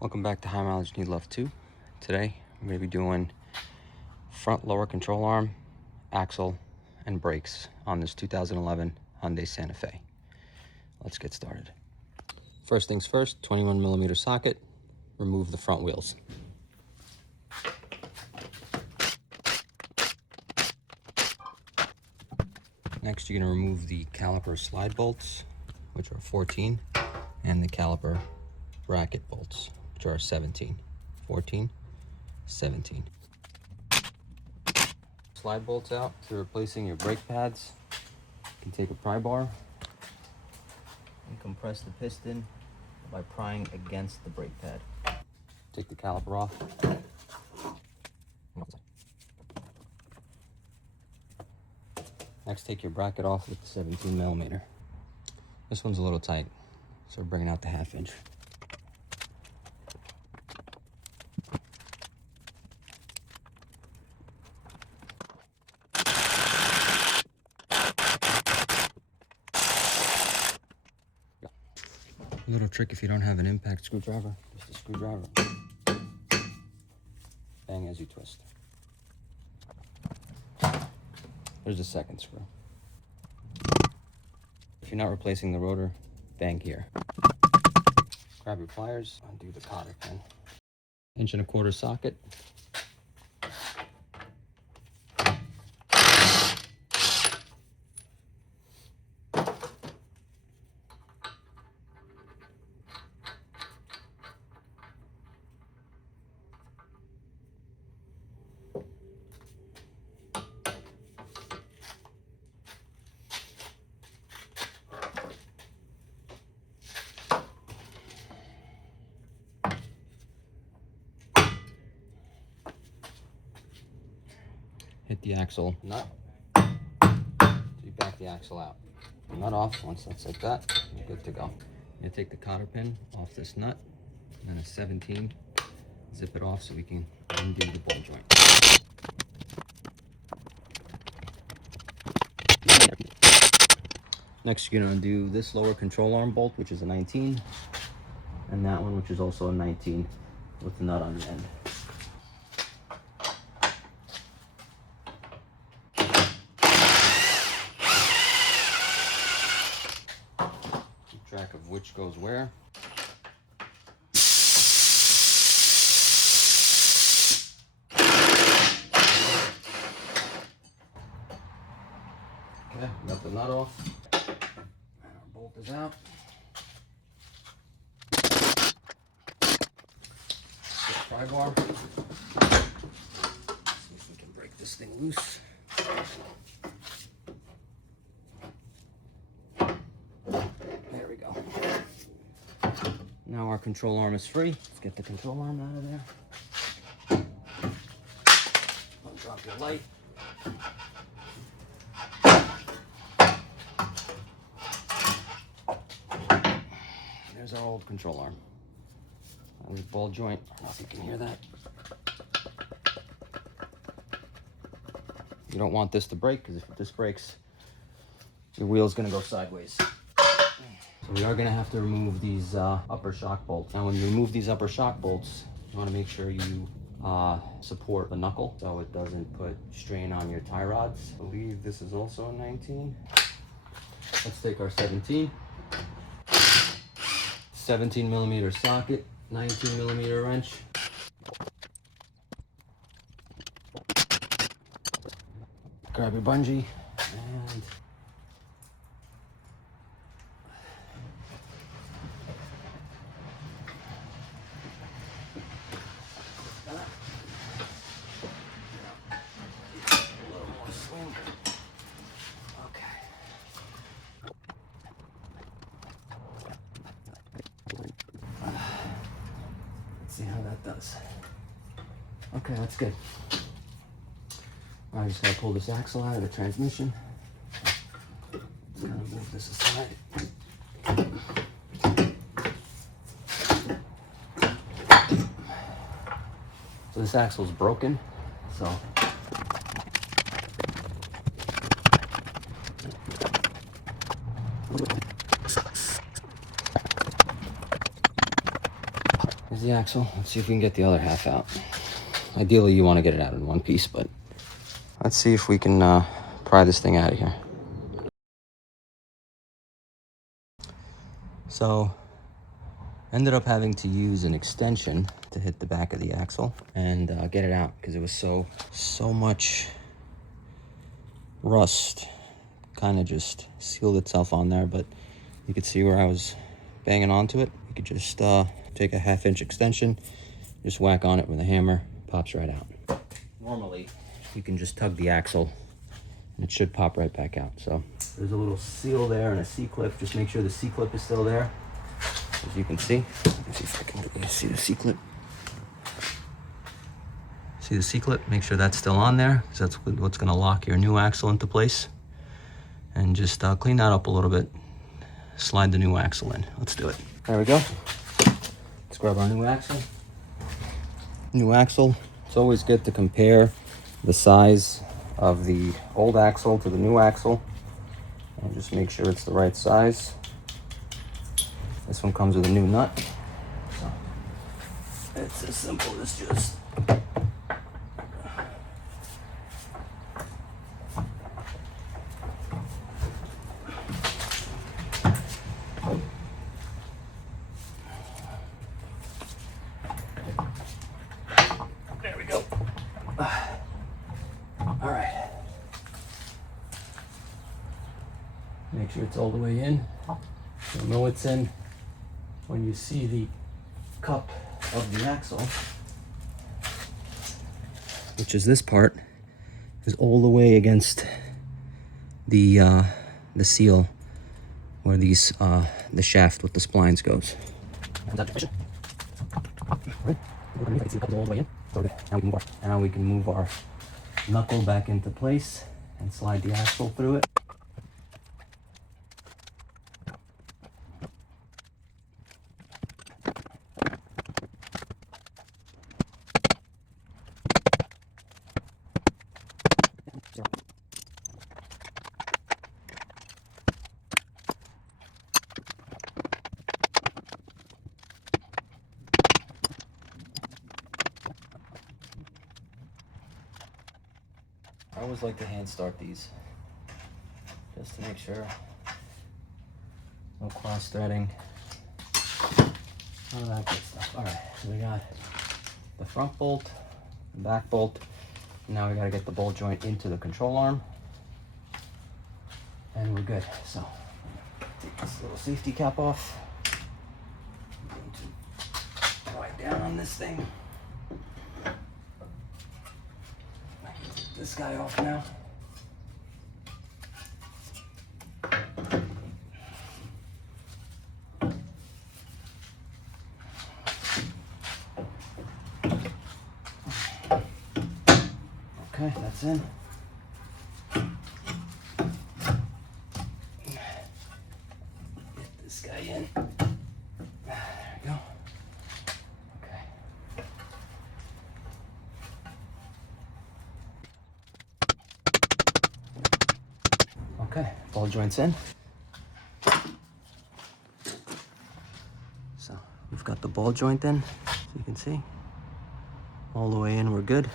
Welcome back to High Mileage Need Love 2. Today I'm going to be doing front lower control arm, axle, and brakes on this 2011 Hyundai Sante Fe. Let's get started. First things first, 21mm socket, remove the front wheels. Next you're going to remove the caliper slide bolts, which are 14, and the caliper bracket bolts, which are 17. 14, 17. Slide bolts out. To replacing your brake pads, you can take a pry bar and compress the piston by prying against the brake pad. Take the caliper off. Next, take your bracket off with the 17mm. This one's a little tight, so we're bringing out the 1/2 inch. A little trick if you don't have an impact screwdriver, just a screwdriver. Bang as you twist. There's a second screw. If you're not replacing the rotor, bang here. Grab your pliers, undo the cotter pin. 1.25 inch socket. Hit the axle nut, so you back the axle out. Nut off. Once that's like that, you're good to go. You take the cotter pin off this nut, and then a 17, zip it off so we can undo the ball joint. Next, you're gonna undo this lower control arm bolt, which is a 19, and that one, which is also a 19, with the nut on the end. Track of which goes where. Okay, got the nut off. And our bolt is out. Get a pry bar. See if we can break this thing loose. There we go. Now our control arm is free. Let's get the control arm out of there. Drop your light. There's our old control arm. This ball joint. I don't know if you can hear that. You don't want this to break, because if this breaks, your wheel's gonna go sideways. So we are gonna have to remove these upper shock bolts. Now when you remove these upper shock bolts, you wanna make sure you support the knuckle so it doesn't put strain on your tie rods. I believe this is also a 19. Let's take our 17. 17mm socket, 19mm wrench. Grab your bungee and see how that does. Okay, that's good. I just gotta pull this axle out of the transmission. Just gonna move this aside. So this axle's broken, so Here's the axle. Let's see if we can get the other half out. Ideally, you want to get it out in one piece, but let's see if we can pry this thing out of here. So, ended up having to use an extension to hit the back of the axle and get it out because it was so much rust. Kind of just sealed itself on there, but you could see where I was banging onto it. You could just take a 1/2-inch extension, just whack on it with a hammer, pops right out. Normally, you can just tug the axle and it should pop right back out. So there's a little seal there and a C-clip. Just make sure the C-clip is still there. As you can see, let me see if I can see the C-clip. See the C-clip? Make sure that's still on there because that's what's going to lock your new axle into place. And just clean that up a little bit. Slide the new axle in. Let's do it. There we go. Let's grab our new axle. New axle. It's always good to compare the size of the old axle to the new axle and just make sure it's the right size. This one comes with a new nut. So it's as simple as just there we go. All right. Make sure it's all the way in. You'll know it's in when you see the cup of the axle, which is this part, is all the way against the seal where these the shaft with the splines goes. Now we can move our knuckle back into place and slide the axle through it. I always like to hand start these just to make sure no cross threading, all that good stuff. All right, so we got the front bolt, the back bolt. Now we got to get the bolt joint into the control arm, and we're good. So take this little safety cap off. I'm going to ride down on this thing. This guy off now. Okay, that's in. Get this guy in. There we go. Okay. Okay, ball joints in. So we've got the ball joint in, so you can see. All the way in, we're good.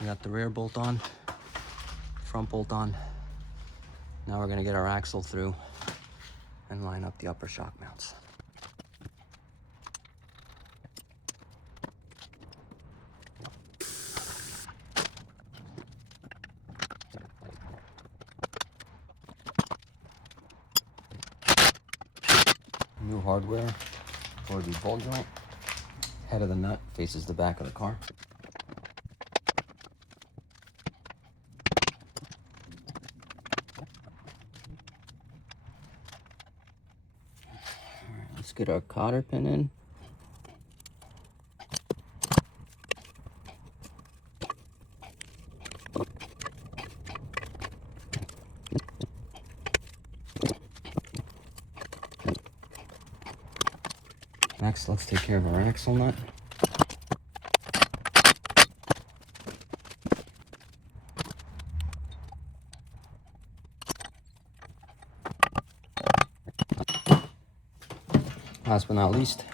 We got the rear bolt on, front bolt on. Now we're gonna get our axle through and line up the upper shock mounts. New hardware for the ball joint. Head of the nut faces the back of the car. All right, let's get our cotter pin in. Next, let's take care of our axle nut. Last but not least,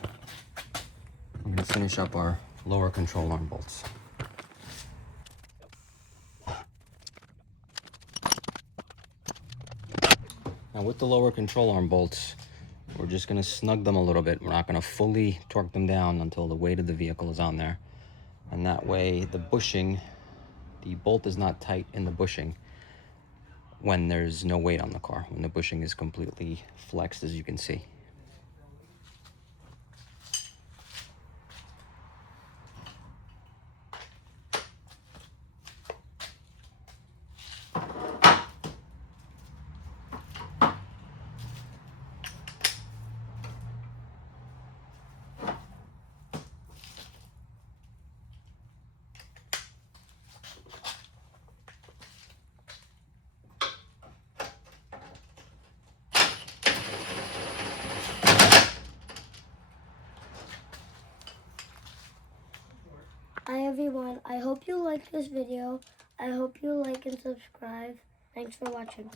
let's finish up our lower control arm bolts. Now with the lower control arm bolts, we're just going to snug them a little bit. We're not going to fully torque them down until the weight of the vehicle is on there. And that way the bushing, the bolt is not tight in the bushing when there's no weight on the car, when the bushing is completely flexed, as you can see. Hi everyone, I hope you liked this video. I hope you like and subscribe. Thanks for watching.